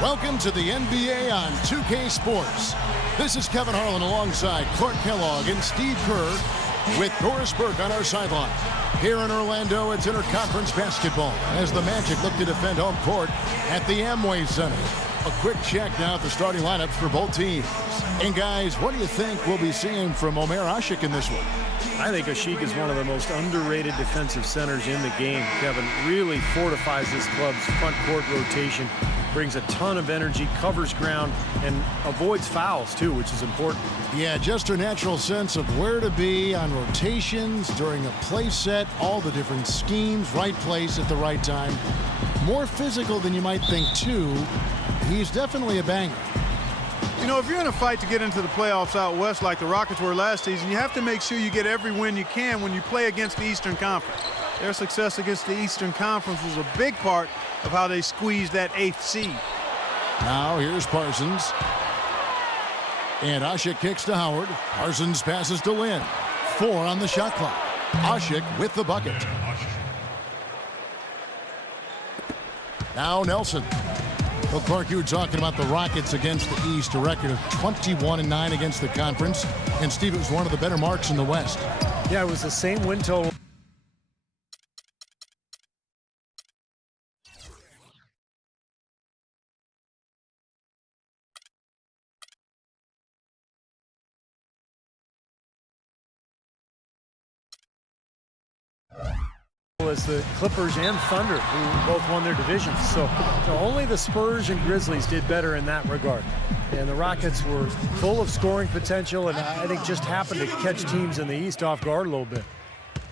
Welcome to the NBA on 2K Sports. This is Kevin Harlan alongside Clark Kellogg and Steve Kerr with Doris Burke on our sideline. Here in Orlando, it's interconference basketball as the Magic look to defend home court at the Amway Center. A quick check now at the starting lineups for both teams. And guys, what do you think we'll be seeing from Omer Asik in this one? I think Asik is one of the most underrated defensive centers in the game. Kevin really fortifies this club's front court rotation, brings a ton of energy, covers ground, and avoids fouls too, which is important. Yeah, just her natural sense of where to be on rotations, during a play set, all the different schemes, right place at the right time. More physical than you might think too. He's definitely a banger. You know, if you're in a fight to get into the playoffs out west like the Rockets were last season, you have to make sure you get every win you can when you play against the Eastern Conference. Their success against the Eastern Conference was a big part of how they squeezed that 8th seed. Now here's Parsons. And Asik kicks to Howard. Parsons passes to Lynn. 4 on the shot clock. Asik with the bucket. Now Nelson. Well, Clark, you were talking about the Rockets against the East, a record of 21-9 against the conference. And Steve, it was one of the better marks in the West. Yeah, it was the same win total. As the Clippers and Thunder, who both won their divisions. So only the Spurs and Grizzlies did better in that regard. And the Rockets were full of scoring potential and I think just happened to catch teams in the East off guard a little bit.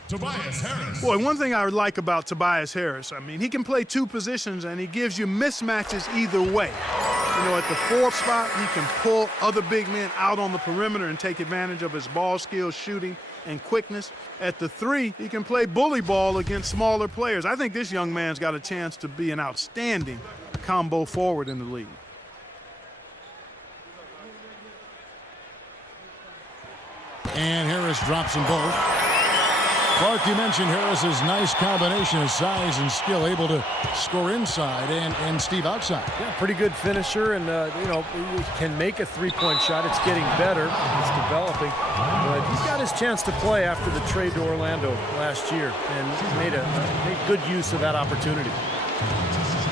Tobias Harris. Boy, one thing I like about Tobias Harris, I mean, he can play 2 positions and he gives you mismatches either way. You know, at the 4 spot, he can pull other big men out on the perimeter and take advantage of his ball skills, shooting, and quickness. At the 3, he can play bully ball against smaller players. I think this young man's got a chance to be an outstanding combo forward in the league. And Harris drops them both. Clark, you mentioned Harris's nice combination of size and skill, able to score inside and Steve outside. Yeah, pretty good finisher, and you know, he can make a 3-point shot. It's getting better. It's developing. But he's got his chance to play after the trade to Orlando last year, and made good use of that opportunity.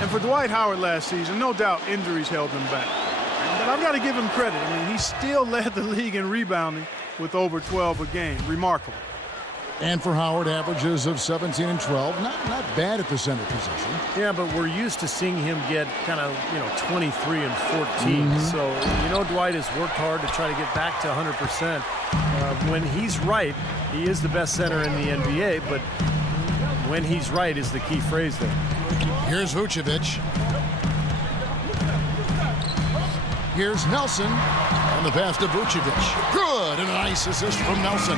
And for Dwight Howard last season, no doubt injuries held him back. But I've got to give him credit. I mean, he still led the league in rebounding with over 12 a game. Remarkable. And for Howard, averages of 17 and 12. Not bad at the center position. Yeah, but we're used to seeing him get kind of, 23 and 14. So, Dwight has worked hard to try to get back to 100%. When he's right, he is the best center in the NBA, but when he's right is the key phrase there. Here's Vucevic. Here's Nelson. And the pass to Vucevic. Good, and a nice assist from Nelson.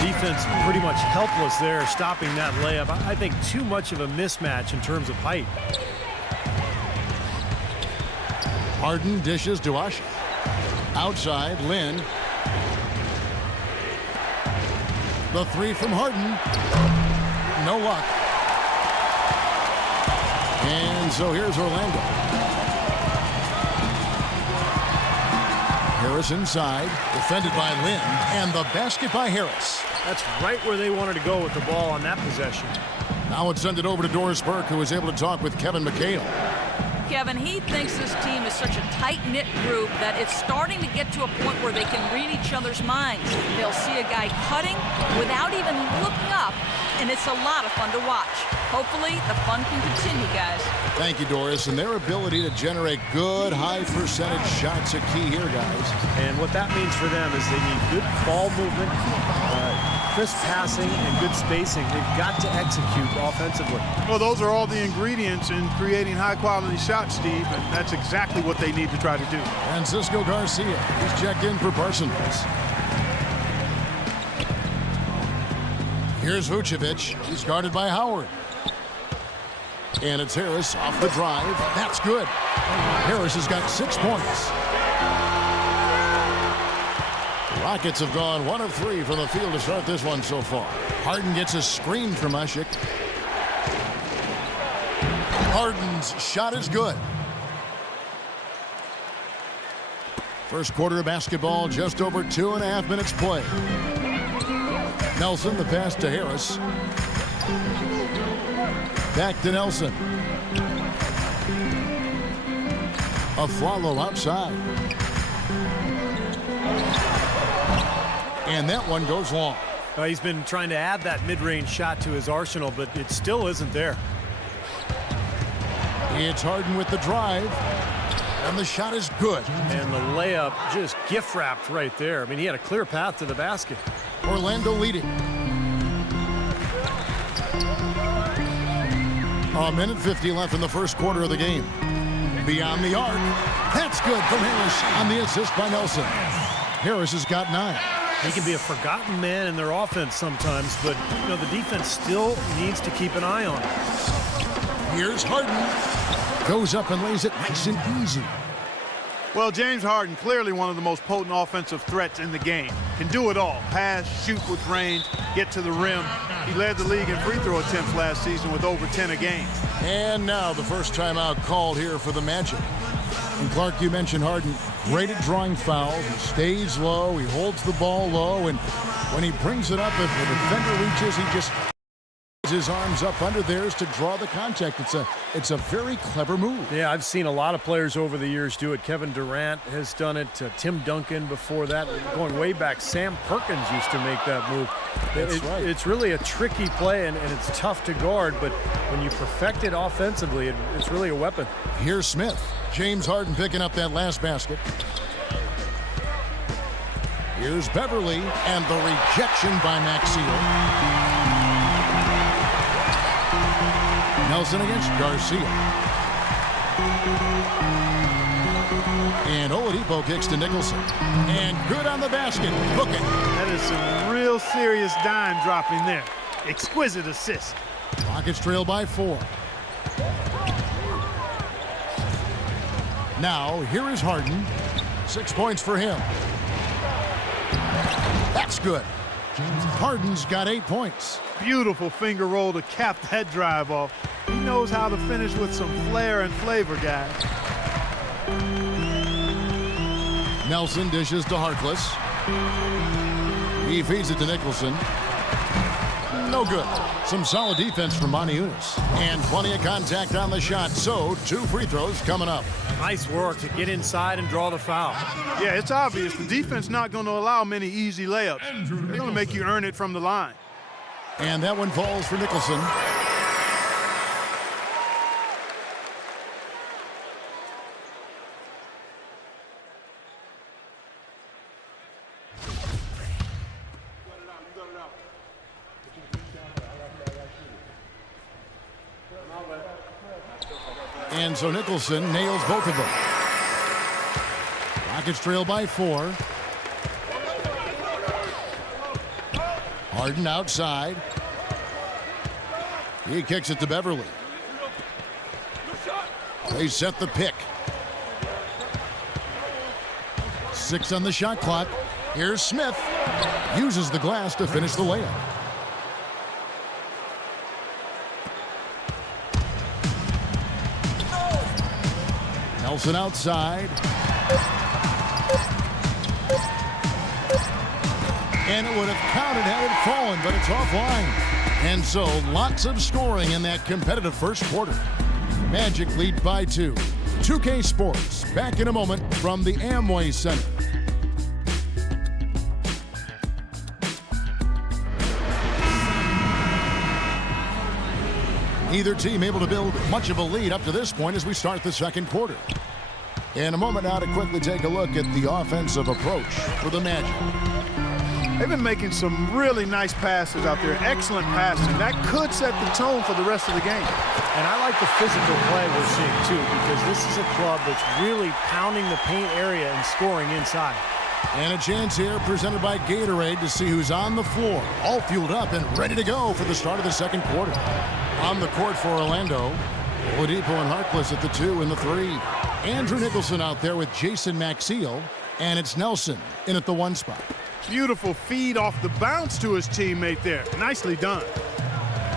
Defense pretty much helpless there, stopping that layup. I think too much of a mismatch in terms of height. Harden dishes to Asik. Outside, Lynn. The 3 from Harden. No luck. And so here's Orlando. Harris inside, defended by Lynn, and the basket by Harris. That's right where they wanted to go with the ball on that possession. Now it's send it over to Doris Burke, who was able to talk with Kevin McHale. Kevin, he thinks this team is such a tight-knit group that it's starting to get to a point where they can read each other's minds. They'll see a guy cutting without even looking up, and it's a lot of fun to watch. Hopefully, the fun can continue, guys. Thank you, Doris. And their ability to generate good, high-percentage shots are key here, guys. And what that means for them is they need good ball movement, crisp passing, and good spacing. They've got to execute offensively. Well, those are all the ingredients in creating high-quality shots, Steve, and that's exactly what they need to try to do. Francisco Garcia, he's checked in for Parsons. Here's Vucevic. He's guarded by Howard. And it's Harris off the drive. That's good. Harris has got 6 points. The Rockets have gone 1 of 3 from the field to start this one so far. Harden gets a screen from Asik. Harden's shot is good. First quarter of basketball, just over 2.5 minutes play. Nelson, the pass to Harris. Back to Nelson. Aflalo outside. And that one goes long. He's been trying to add that mid-range shot to his arsenal, but it still isn't there. It's Harden with the drive. And the shot is good. And the layup just gift-wrapped right there. I mean, he had a clear path to the basket. Orlando leading. A minute 50 left in the first quarter of the game. Beyond the arc. That's good from Harris on the assist by Nelson. Harris has got 9. He can be a forgotten man in their offense sometimes, but you know the defense still needs to keep an eye on him. Here's Harden. Goes up and lays it nice and easy. Well, James Harden, clearly one of the most potent offensive threats in the game. Can do it all. Pass, shoot with range, get to the rim. He led the league in free throw attempts last season with over 10 a game. And now the first timeout called here for the Magic. And Clark, you mentioned Harden, great at drawing fouls. He stays low, he holds the ball low, and when he brings it up, if the defender reaches, he just his arms up under theirs to draw the contact. It's a very clever move. Yeah, I've seen a lot of players over the years do it. Kevin Durant has done it. Tim Duncan before that. Going way back, Sam Perkins used to make that move. That's right. It's really a tricky play, and it's tough to guard, but when you perfect it offensively, it's really a weapon. Here's Smith. James Harden picking up that last basket. Here's Beverly, and the rejection by Maxiell. Nelson against Garcia. And Oladipo kicks to Nicholson. And good on the basket. Hook it. That is some real serious dime dropping there. Exquisite assist. Rockets trail by 4. Now, here is Harden. 6 points for him. That's good. Harden's got 8 points. Beautiful finger roll to cap that drive off. He knows how to finish with some flair and flavor, guys. Nelson dishes to Harkless. He feeds it to Nicholson. No good. Some solid defense from Monty Eunice. And plenty of contact on the shot. So, 2 free throws coming up. Nice work to get inside and draw the foul. Yeah, it's obvious. The defense not going to allow many easy layups. They're going to make you earn it from the line. And that one falls for Nicholson. And so Nicholson nails both of them. Rockets trail by 4. Harden outside. He kicks it to Beverly. They set the pick. 6 on the shot clock. Here's Smith. Uses the glass to finish the layup. Nelson outside. And it would have counted had it fallen, but it's offline. And so lots of scoring in that competitive first quarter. Magic lead by 2. 2K Sports back in a moment from the Amway Center. Neither team able to build much of a lead up to this point as we start the second quarter. In a moment now to quickly take a look at the offensive approach for the Magic. They've been making some really nice passes out there. Excellent passing. That could set the tone for the rest of the game. And I like the physical play we're seeing, too, because this is a club that's really pounding the paint area and scoring inside. And a chance here presented by Gatorade to see who's on the floor. All fueled up and ready to go for the start of the second quarter. On the court for Orlando, Oladipo and Harkless at the 2 and the 3. Andrew Nicholson out there with Jason Maxiell. And it's Nelson in at the 1 spot. Beautiful feed off the bounce to his teammate there. Nicely done.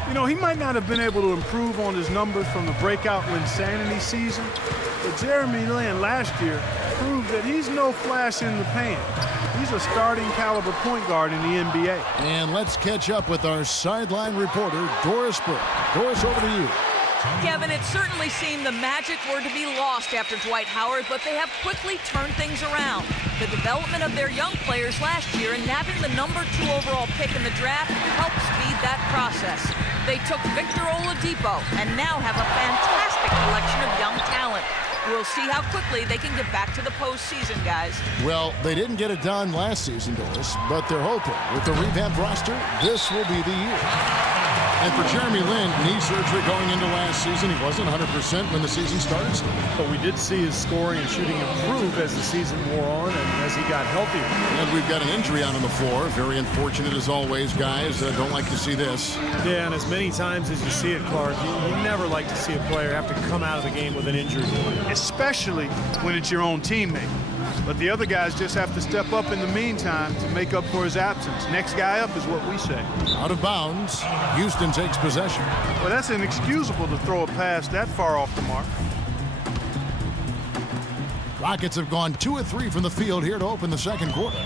You know, he might not have been able to improve on his numbers from the breakout Linsanity season, but Jeremy Lin last year proved that he's no flash in the pan. He's a starting caliber point guard in the NBA. And let's catch up with our sideline reporter, Doris Burke. Doris, over to you. Kevin, it certainly seemed the Magic were to be lost after Dwight Howard, but they have quickly turned things around. The development of their young players last year and nabbing the #2 overall pick in the draft helped speed that process. They took Victor Oladipo and now have a fantastic collection of young talent. We'll see how quickly they can get back to the postseason, guys. Well, they didn't get it done last season, Doris, but they're hoping with the revamped roster, this will be the year. And for Jeremy Lin, knee surgery going into last season, he wasn't 100% when the season started. But we did see his scoring and shooting improve as the season wore on and as he got healthier. And we've got an injury out on the floor. Very unfortunate as always, guys. Don't like to see this. Yeah, and as many times as you see it, Clark, you never like to see a player have to come out of the game with an injury. Especially when it's your own teammate. But the other guys just have to step up in the meantime to make up for his absence. Next guy up is what we say. Out of bounds, Houston takes possession. Well, that's inexcusable to throw a pass that far off the mark. Rockets have gone 2 of 3 from the field here to open the second quarter.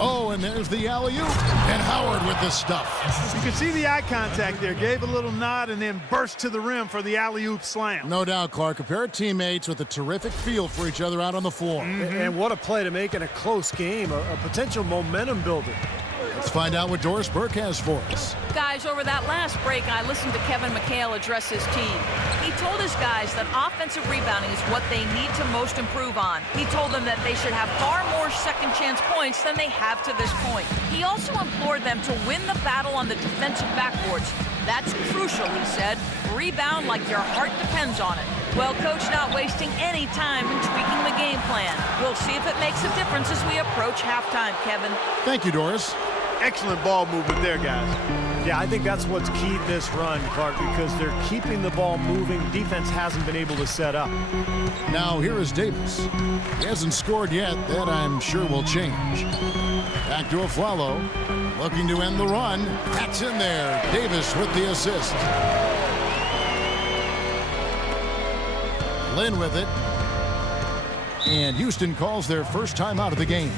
Oh, and there's the alley-oop. And Howard with the stuff. You can see the eye contact there. Gave a little nod and then burst to the rim for the alley-oop slam. No doubt, Clark. A pair of teammates with a terrific feel for each other out on the floor. And what a play to make in a close game, a potential momentum builder. Let's find out what Doris Burke has for us. Guys, over that last break, I listened to Kevin McHale address his team. He told his guys that offensive rebounding is what they need to most improve on. He told them that they should have far more second chance points than they have to this point. He also implored them to win the battle on the defensive backboards. That's crucial, he said. Rebound like your heart depends on it. Well, Coach not wasting any time in tweaking the game plan. We'll see if it makes a difference as we approach halftime, Kevin. Thank you, Doris. Excellent ball movement there, guys. Yeah, I think that's what's keyed this run, Clark, because they're keeping the ball moving. Defense hasn't been able to set up. Now here is Davis. He hasn't scored yet. That I'm sure will change. Back to Aflalo. Looking to end the run. That's in there. Davis with the assist. Lin with it. And Houston calls their first time out of the game.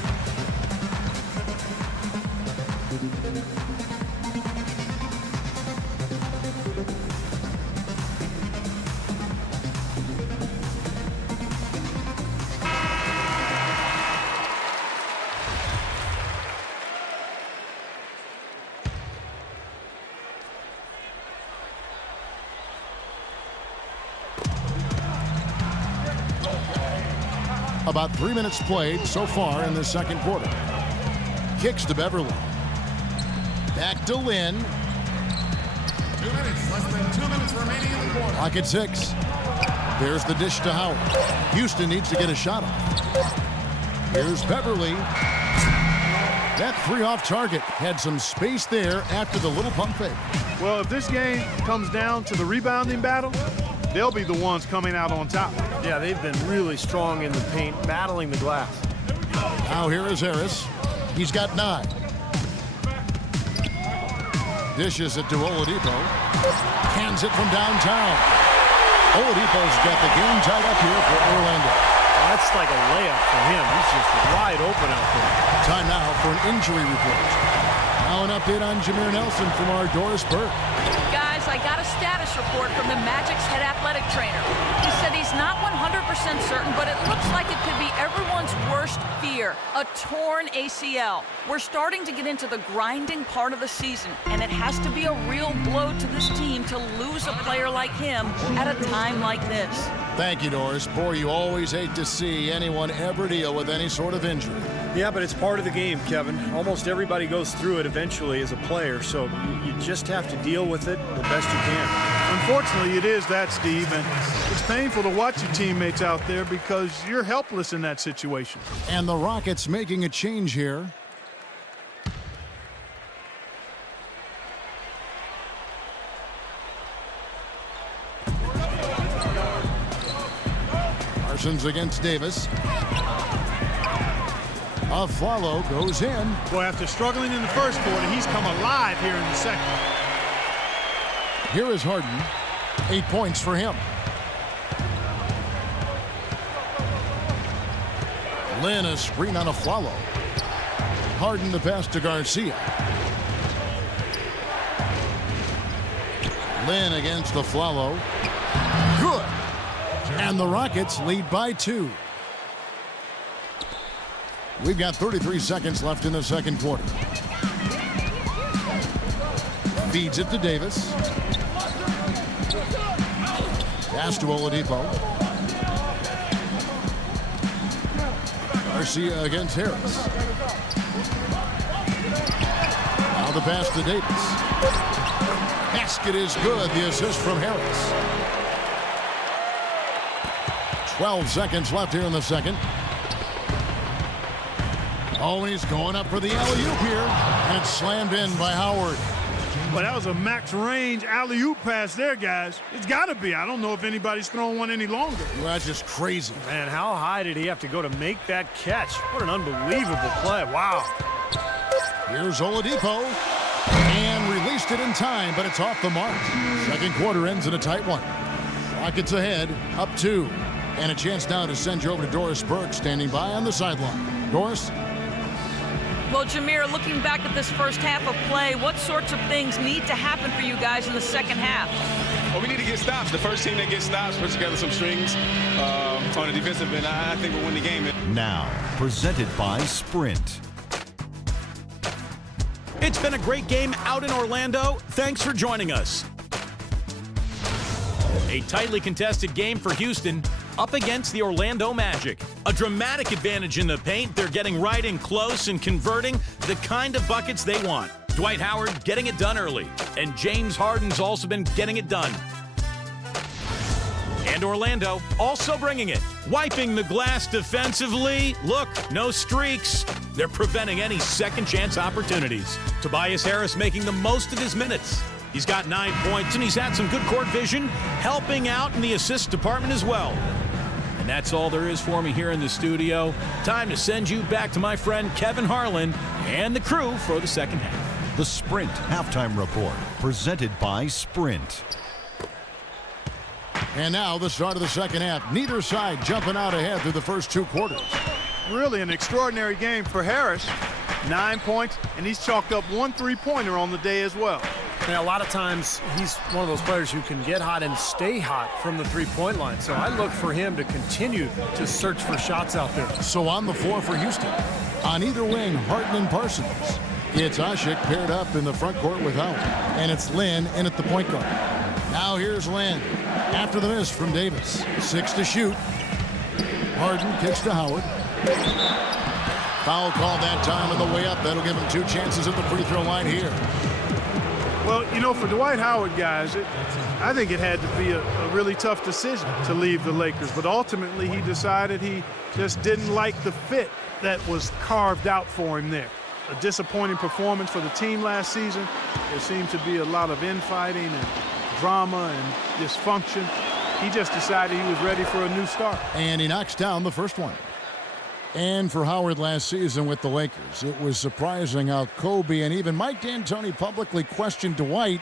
About 3 minutes played so far in the second quarter. Kicks to Beverly. Back to Lin. 2 minutes, less than 2 minutes remaining in the quarter. Clock at 6. There's the dish to Howard. Houston needs to get a shot off. Here's Beverly. That 3 off target. Had some space there after the little pump fake. Well, if this game comes down to the rebounding battle, they'll be the ones coming out on top. Yeah, they've been really strong in the paint, battling the glass. Now here is Harris. He's got 9. Dishes it to Oladipo. Hands it from downtown. Oladipo's got the game tied up here for Orlando. That's like a layup for him. He's just wide open out there. Time now for an injury report. Now an update on Jameer Nelson from our Doris Burke. Guys, I got a status report from the Magic's head athletic trainer. He said he's not 100% certain, but it looks like it could be everyone's worst fear, a torn ACL. We're starting to get into the grinding part of the season, and it has to be a real blow to this team to lose a player like him at a time like this. Thank you, Doris. Boy, you always hate to see anyone ever deal with any sort of injury. Yeah, but it's part of the game, Kevin. Almost everybody goes through it eventually as a player, so you just have to deal with it the best you can. Unfortunately, it is that, Steve, and it's painful to watch your teammates out there because you're helpless in that situation. And the Rockets making a change here. Parsons against Davis. Aflalo goes in. Boy, after struggling in the first quarter, he's come alive here in the second. Here is Harden. 8 points for him. Lynn, a screen on Afflalo. Harden the pass to Garcia. Lynn against Afflalo. Good. And the Rockets lead by 2. We've got 33 seconds left in the second quarter. Feeds it to Davis. Pass to Oladipo. Garcia against Harris. Now the pass to Davis. Basket is good. The assist from Harris. 12 seconds left here in the second. Oh, and he's going up for the alley-oop here. And it's slammed in by Howard. Well, that was a max-range alley-oop pass there, guys. It's got to be. I don't know if anybody's throwing one any longer. Well, that's just crazy. Man, how high did he have to go to make that catch? What an unbelievable play. Wow. Here's Oladipo. And released it in time, but it's off the mark. Second quarter ends in a tight one. Rockets ahead, up 2. And a chance now to send you over to Doris Burke, standing by on the sideline. Doris? Well, Jameer, looking back at this first half of play, what sorts of things need to happen for you guys in the second half? Well, we need to get stops. The first team that gets stops puts together some strings on the defensive end. I think we'll win the game. Now, presented by Sprint. It's been a great game out in Orlando. Thanks for joining us. A tightly contested game for Houston up against the Orlando Magic. A dramatic advantage in the paint. They're getting right in close and converting the kind of buckets they want. Dwight Howard getting it done early, and James Harden's also been getting it done. And Orlando also bringing it, wiping the glass defensively. Look, no streaks. They're preventing any second chance opportunities. Tobias Harris making the most of his minutes. He's got 9 points, and he's had some good court vision, helping out in the assist department as well. And that's all there is for me here in the studio. Time to send you back to my friend Kevin Harlan and the crew for the second half. The Sprint Halftime Report, presented by Sprint. And now the start of the second half. Neither side jumping out ahead through the first 2 quarters. Really an extraordinary game for Harris. 9 points, and he's chalked up 1 3-pointer on the day as well. Now, a lot of times he's one of those players who can get hot and stay hot from the three-point line. So I look for him to continue to search for shots out there. So on the floor for Houston. On either wing, Harden and Parsons. It's Asik paired up in the front court with Howard. And it's Lynn in at the point guard. Now here's Lynn. After the miss from Davis. 6 to shoot. Harden kicks to Howard. Foul called that time on the way up. That'll give him 2 chances at the free throw line here. Well, you know, for Dwight Howard, guys, I think it had to be a really tough decision to leave the Lakers. But ultimately, he decided he just didn't like the fit that was carved out for him there. A disappointing performance for the team last season. There seemed to be a lot of infighting and drama and dysfunction. He just decided he was ready for a new start. And he knocks down the first one. And for Howard last season with the Lakers, it was surprising how Kobe and even Mike D'Antoni publicly questioned Dwight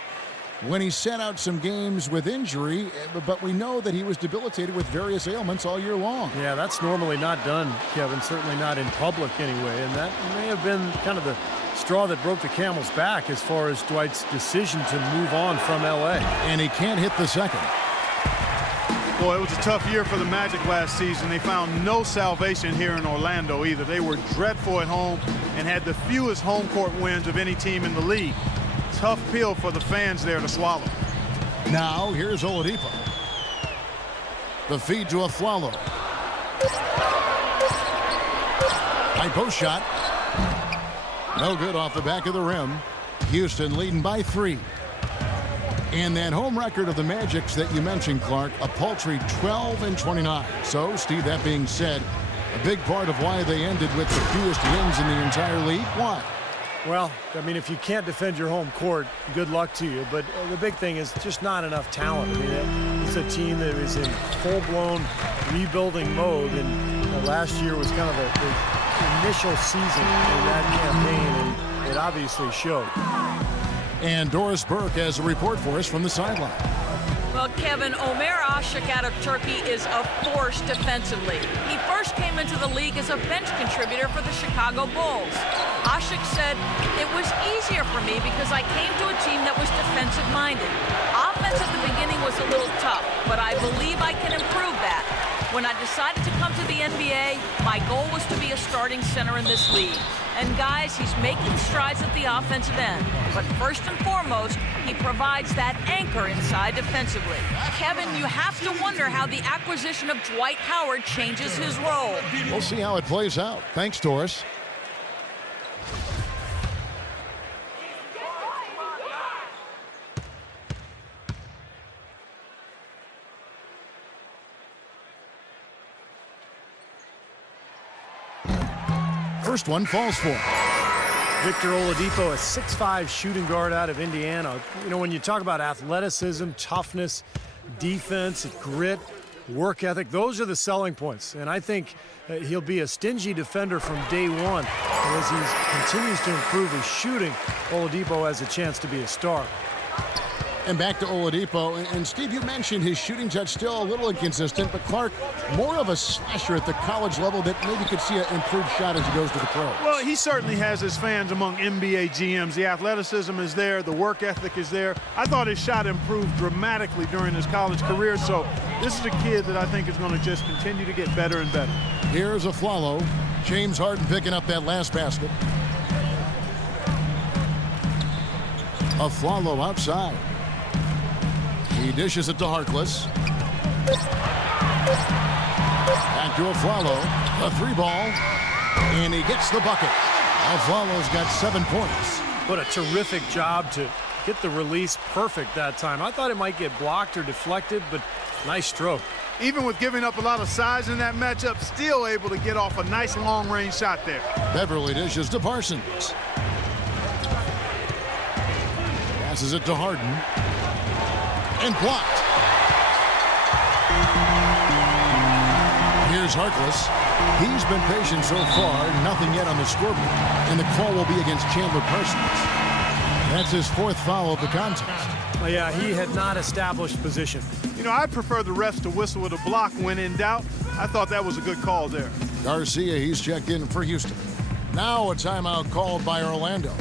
when he sat out some games with injury, but we know that he was debilitated with various ailments all year long. Yeah, that's normally not done, Kevin, certainly not in public anyway, and that may have been kind of the straw that broke the camel's back as far as Dwight's decision to move on from L.A. And he can't hit the second. Boy, it was a tough year for the Magic last season. They found no salvation here in Orlando either. They were dreadful at home and had the fewest home court wins of any team in the league. Tough pill for the fans there to swallow. Now, here's Oladipo. The feed to Afflalo. High post shot. No good off the back of the rim. Houston leading by 3. And that home record of the Magic's that you mentioned, Clark, a paltry 12-29. So, Steve, that being said, a big part of why they ended with the fewest wins in the entire league. Why? Well, I mean, if you can't defend your home court, good luck to you. But the big thing is just not enough talent. I mean, it's a team that is in full-blown rebuilding mode. And last year was kind of the initial season in that campaign, and it obviously showed. And Doris Burke has a report for us from the sideline. Well, Kevin, Omer Ashik out of Turkey is a force defensively. He first came into the league as a bench contributor for the Chicago Bulls. Ashik said, "It was easier for me because I came to a team that was defensive-minded. Offense at the beginning was a little tough, but I believe I can improve that. When I decided to come to the NBA, my goal was to be a starting center in this league. And guys, he's making strides at the offensive end. But first and foremost, he provides that anchor inside defensively." Kevin, you have to wonder how the acquisition of Dwight Howard changes his role. We'll see how it plays out. Thanks, Doris. First one falls for Victor Oladipo, a 6'5" shooting guard out of Indiana. You know, when you talk about athleticism, toughness, defense, grit, work ethic, those are the selling points. And I think he'll be a stingy defender from day one. And as he continues to improve his shooting, Oladipo has a chance to be a star. And back to Oladipo. And Steve, you mentioned his shooting touch still a little inconsistent, but Clark, more of a slasher at the college level that maybe could see an improved shot as he goes to the pros. Well, he certainly has his fans among NBA GMs. The athleticism is there. The work ethic is there. I thought his shot improved dramatically during his college career. So this is a kid that I think is going to just continue to get better and better. Here's Afflalo. James Harden picking up that last basket. Afflalo outside. He dishes it to Harkless. Back to Afflalo. A three ball. And he gets the bucket. Afflalo's got 7 points. What a terrific job to get the release perfect that time. I thought it might get blocked or deflected, but nice stroke. Even with giving up a lot of size in that matchup, still able to get off a nice long-range shot there. Beverly dishes to Parsons. Passes it to Harden. And blocked. Here's Harkless. He's been patient so far. Nothing yet on the scoreboard. And the call will be against Chandler Parsons. That's his 4th foul of the contest. Oh, yeah, he had not established position. You know, I prefer the refs to whistle with a block when in doubt. I thought that was a good call there. Garcia, he's checked in for Houston. Now a timeout called by Orlando.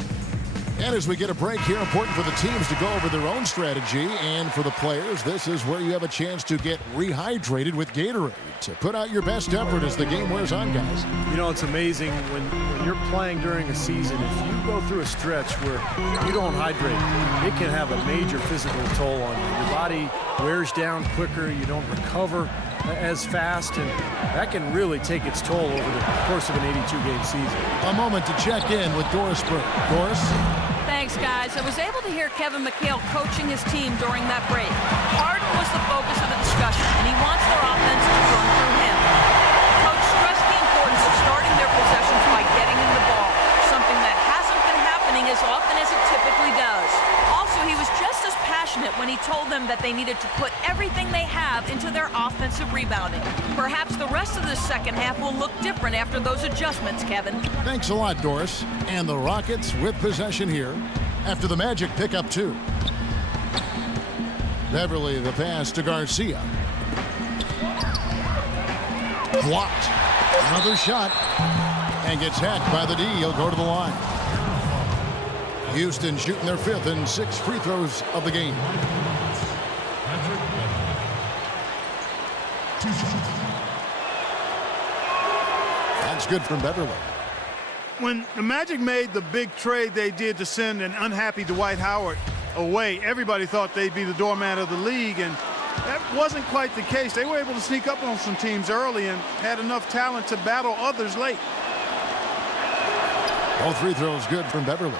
And as we get a break here, important for the teams to go over their own strategy. And for the players, this is where you have a chance to get rehydrated with Gatorade. To put out your best effort as the game wears on, guys. You know, it's amazing when you're playing during a season, if you go through a stretch where you don't hydrate, it can have a major physical toll on you. Your body wears down quicker, you don't recover as fast, and that can really take its toll over the course of an 82-game season. A moment to check in with Doris Burke. Doris? Thanks, guys. I was able to hear Kevin McHale coaching his team during that break. Harden was the focus of the discussion, and he wants their offense to run through him. Coach stressed the importance of starting their possessions by getting in the ball, something that hasn't been happening as often as it typically does. Also, he was just as passionate when he told them that they needed to put everything they have into their offensive rebounding. Perhaps the rest of the second half will look different after those adjustments, Kevin. Thanks a lot, Doris. And the Rockets with possession here after the Magic pick up 2. Beverly the pass to Garcia. Blocked. Another shot. And gets hacked by the D. He'll go to the line. Houston shooting their 5th and 6th free throws of the game. That's good from Beverly. When the Magic made the big trade they did to send an unhappy Dwight Howard away, everybody thought they'd be the doormat of the league, and that wasn't quite the case. They were able to sneak up on some teams early and had enough talent to battle others late. All free throws good from Beverly.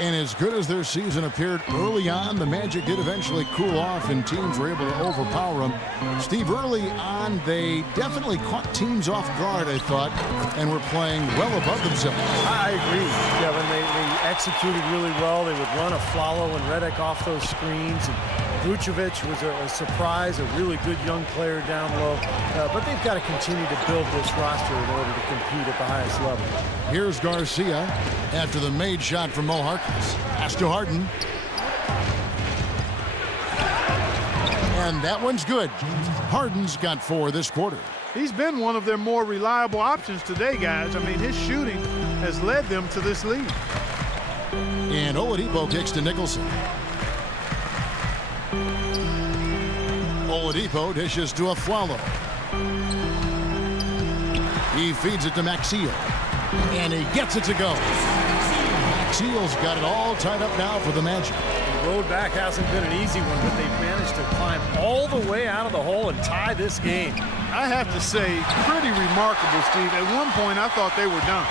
And as good as their season appeared early on, the Magic did eventually cool off and teams were able to overpower them. Steve, early on, they definitely caught teams off guard, I thought, and were playing well above themselves. I agree, Kevin. They executed really well. They would run Afflalo and Redick off those screens. And Vucevic was a surprise, a really good young player down low. But they've got to continue to build this roster in order to compete at the highest level. Here's Garcia after the made shot from Mo Harkless. Pass to Harden. And that one's good. Harden's got 4 this quarter. He's been one of their more reliable options today, guys. I mean, his shooting has led them to this lead. And Oladipo kicks to Nicholson. Oladipo dishes to Afflalo. He feeds it to Maxiel. And he gets it to go. Maxiel's got it all tied up now for the Magic. The road back hasn't been an easy one, but they've managed to climb all the way out of the hole and tie this game. I have to say, pretty remarkable, Steve. At one point, I thought they were done.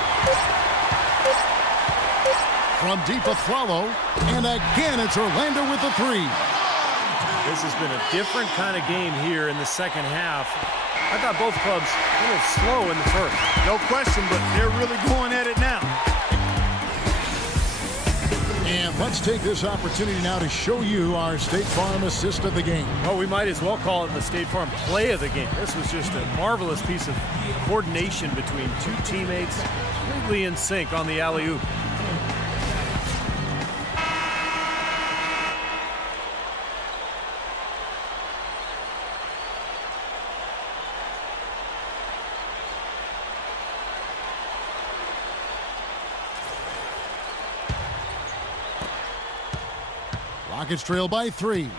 From deep Afflalo, and again it's Orlando with the 3. This has been a different kind of game here in the second half. I thought both clubs a little slow in the first. No question, but they're really going at it now. And let's take this opportunity now to show you our State Farm assist of the game. Well, we might as well call it the State Farm play of the game. This was just a marvelous piece of coordination between 2 teammates, completely in sync on the alley-oop. Rockets trail by 3.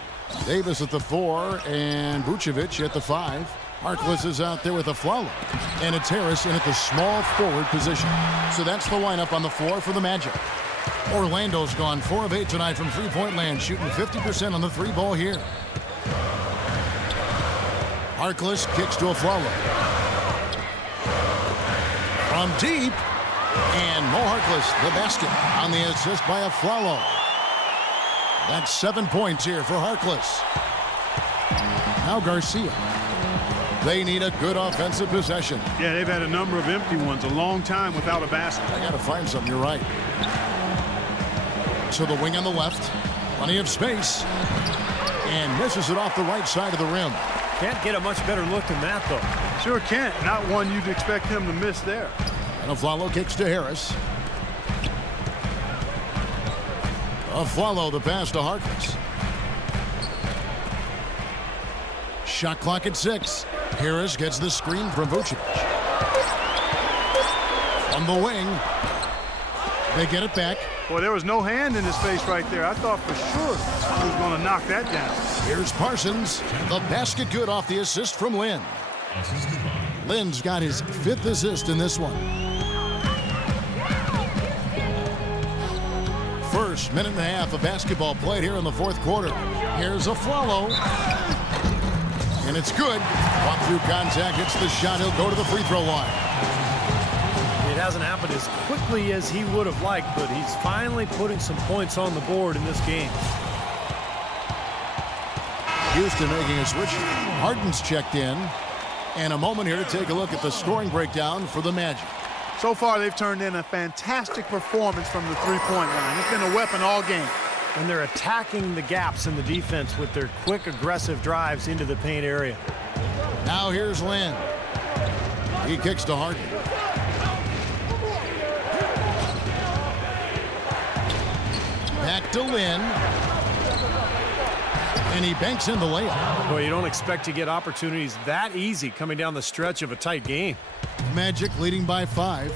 Davis at the 4 and Vucevic at the 5. Harkless is out there with Afflalo. And it's Harris in at the small forward position. So that's the lineup on the floor for the Magic. Orlando's gone 4 of 8 tonight from three-point land, shooting 50% on the 3-ball here. Harkless kicks to Afflalo. From deep. And Mo Harkless, the basket on the assist by Afflalo. That's 7 points here for Harkless. Now Garcia. They need a good offensive possession. Yeah, they've had a number of empty ones, a long time without a basket. I got to find something, you're right. So the wing on the left, plenty of space, and misses it off the right side of the rim. Can't get a much better look than that, though. Sure can't. Not one you'd expect him to miss there. And Afflalo kicks to Harris. Afflalo the pass to Harkless. Shot clock at 6. Harris gets the screen from Vucevic. On the wing. They get it back. Boy, there was no hand in his face right there. I thought for sure he was going to knock that down. Here's Parsons. The basket good off the assist from Lynn. Lynn's got his 5th assist in this one. First minute and a half of basketball played here in the 4th quarter. Here's Afflalo. And it's good. Walk through contact, hits the shot. He'll go to the free throw line. It hasn't happened as quickly as he would have liked, but he's finally putting some points on the board in this game. Houston making a switch. Harden's checked in. And a moment here to take a look at the scoring breakdown for the Magic. So far, they've turned in a fantastic performance from the three-point line. It's been a weapon all game. And they're attacking the gaps in the defense with their quick, aggressive drives into the paint area. Now here's Lynn. He kicks to Harden. Back to Lynn. And he banks in the layup. Boy, you don't expect to get opportunities that easy coming down the stretch of a tight game. Magic leading by 5.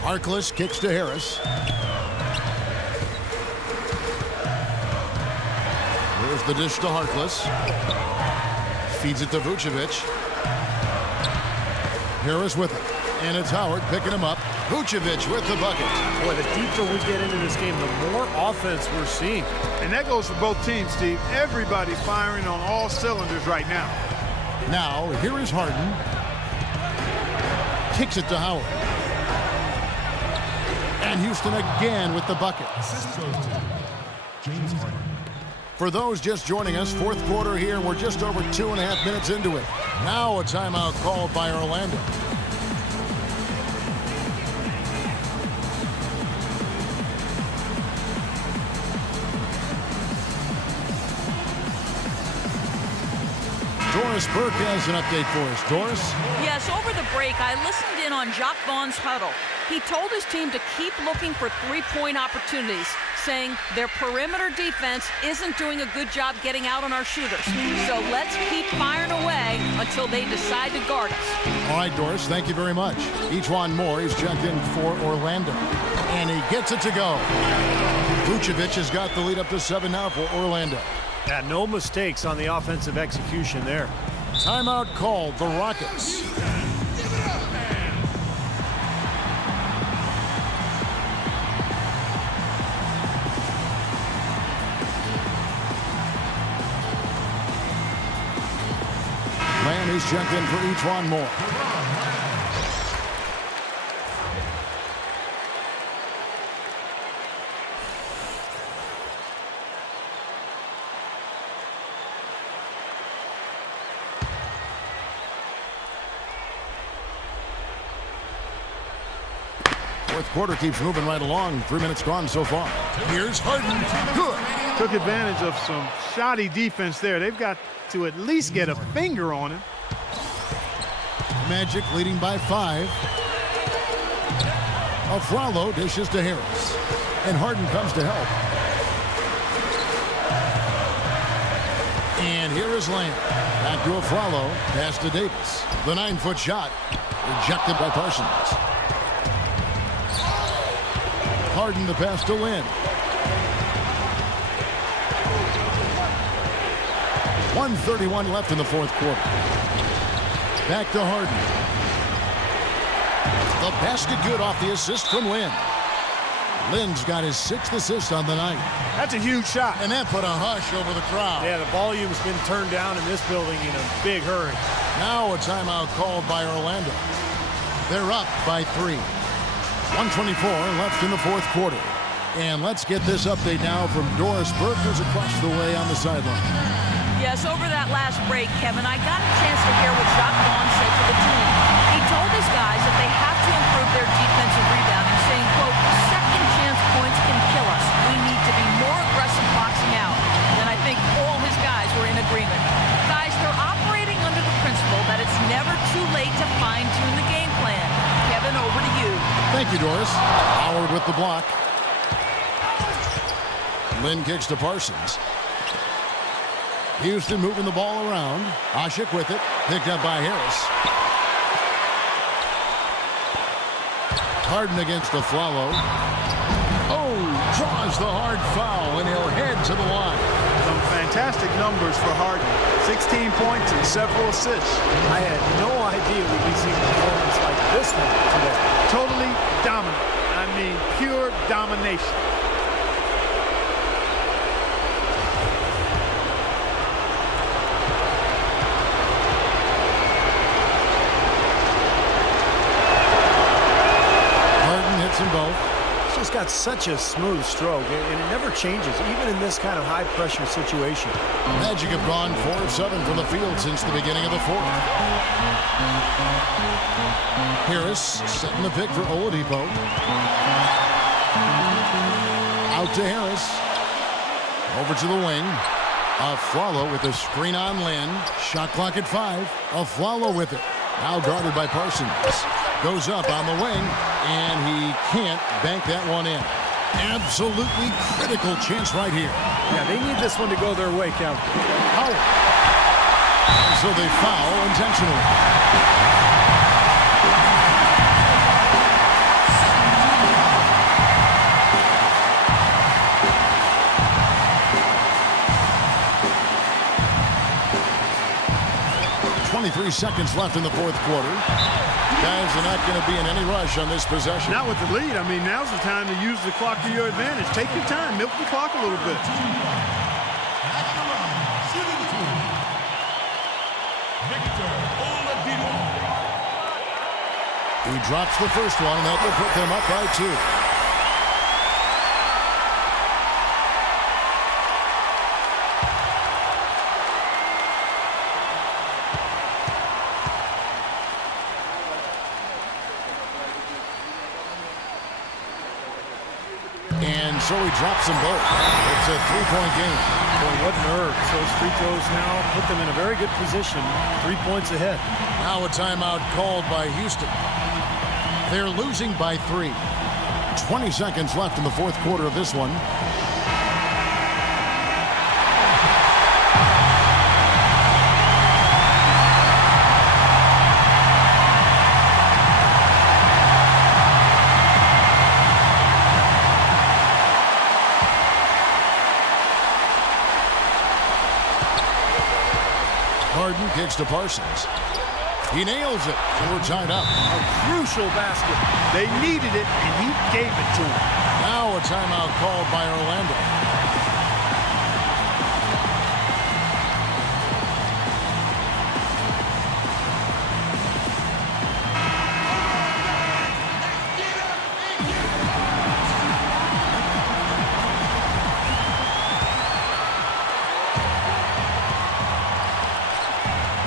Harkless kicks to Harris. Here's the dish to Harkless. Feeds it to Vucevic. Harris with it. And it's Howard picking him up. Vucevic with the bucket. Boy, the deeper we get into this game, the more offense we're seeing. And that goes for both teams, Steve. Everybody's firing on all cylinders right now. Now, here is Harden. Kicks it to Howard. And Houston again with the bucket. Assist goes to James Harden. For those just joining us, 4th quarter here. We're just over 2.5 minutes into it. Now a timeout called by Orlando. Doris Burke has an update for us. Doris? Yes, over the break, I listened in on Jacques Vaughn's huddle. He told his team to keep looking for three-point opportunities, saying their perimeter defense isn't doing a good job getting out on our shooters. So let's keep firing away until they decide to guard us. All right, Doris, thank you very much. Ejuan Moore is checked in for Orlando, and he gets it to go. Vucevic has got the lead up to 7 now for Orlando. Yeah, no mistakes on the offensive execution there. Timeout called, the Rockets. Lamb is checked in for Ejuan Moore. Fourth quarter keeps moving right along. 3 minutes gone so far. Here's Harden. Good. Took advantage of some shoddy defense there. They've got to at least get a finger on him. Magic leading by 5. Aflalo dishes to Harris. And Harden comes to help. And here is Lamb. Back to Aflalo. Pass to Davis. The 9-foot shot. Rejected by Parsons. Harden the pass to Lynn. 1:31 left in the fourth quarter. Back to Harden. The basket good off the assist from Lynn. Lynn's got his 6th assist on the night. That's a huge shot. And that put a hush over the crowd. Yeah, the volume's been turned down in this building in a big hurry. Now a timeout called by Orlando. They're up by 3. 1:24 left in the fourth quarter. And let's get this update now from Doris Burke, who's across the way on the sideline. Yes, over that last break, Kevin, I got a chance to hear what Jacques Vaughn said to the team. He told his guys that they have to improve their defensive rebounding, saying, quote, second chance points can kill us. We need to be more aggressive boxing out. And I think all his guys were in agreement. Guys, they're operating under the principle that it's never too late to fine-tune the game plan. Kevin, over to you. Thank you, Doris. Howard with the block. Lynn kicks to Parsons. Houston moving the ball around. Ashik with it. Picked up by Harris. Harden against Aflalo. Oh, draws the hard foul, and he'll head to the line. Some fantastic numbers for Harden. 16 points and several assists. I had no idea we'd be seeing a performance like this one today. Totally dominant. I mean, pure domination. Them both. He's just got such a smooth stroke, and it never changes, even in this kind of high-pressure situation. Magic have gone 4 of 7 from the field since the beginning of the fourth. Harris setting the pick for Oladipo. Out to Harris. Over to the wing. Aflalo with a screen on Lynn. Shot clock at 5. Aflalo with it. Now guarded by Parsons. Goes up on the wing, and he can't bank that one in. Absolutely critical chance right here. Yeah, they need this one to go their way, Kevin. Howard. So they foul intentionally. 23 seconds left in the fourth quarter. Guys are not going to be in any rush on this possession. Not with the lead. I mean, now's the time to use the clock to your advantage. Take your time. Milk the clock a little bit. He drops the first one, and that will put them up by 2. And so he drops them both. It's a 3-point game. Boy, what nerves. Those free throws now put them in a very good position, 3 points ahead. Now a timeout called by Houston. They're losing by 3. 20 seconds left in the fourth quarter of this one. Harden kicks to Parsons. He nails it, and we're tied up. A crucial basket. They needed it, and he gave it to them. Now a timeout called by Orlando.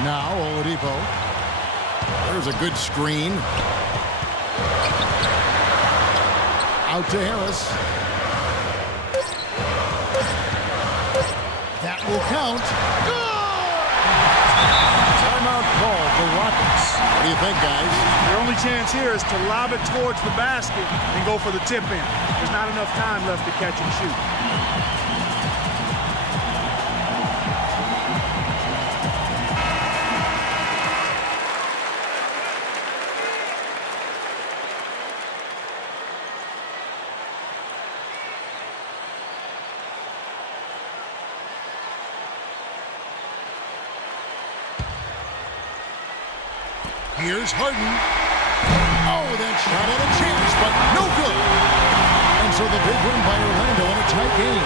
Now Oladipo. There's a good screen. Out to Harris. That will count. Good! Timeout called the Rockets. What do you think, guys? Their only chance here is to lob it towards the basket and go for the tip in. There's not enough time left to catch and shoot. Here's Harden. Oh, that shot had a chance, but no good. And so the big win by Orlando in a tight game.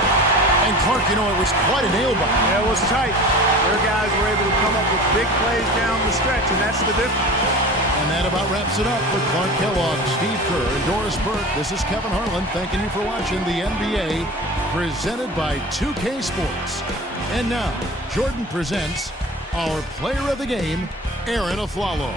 And Clark, you know, it was quite a nail-biter. Yeah, it was tight. Their guys were able to come up with big plays down the stretch, and that's the difference. And that about wraps it up for Clark Kellogg, Steve Kerr, and Doris Burke. This is Kevin Harlan thanking you for watching the NBA, presented by 2K Sports. And now, Jordan presents our player of the game, Aaron Aflalo.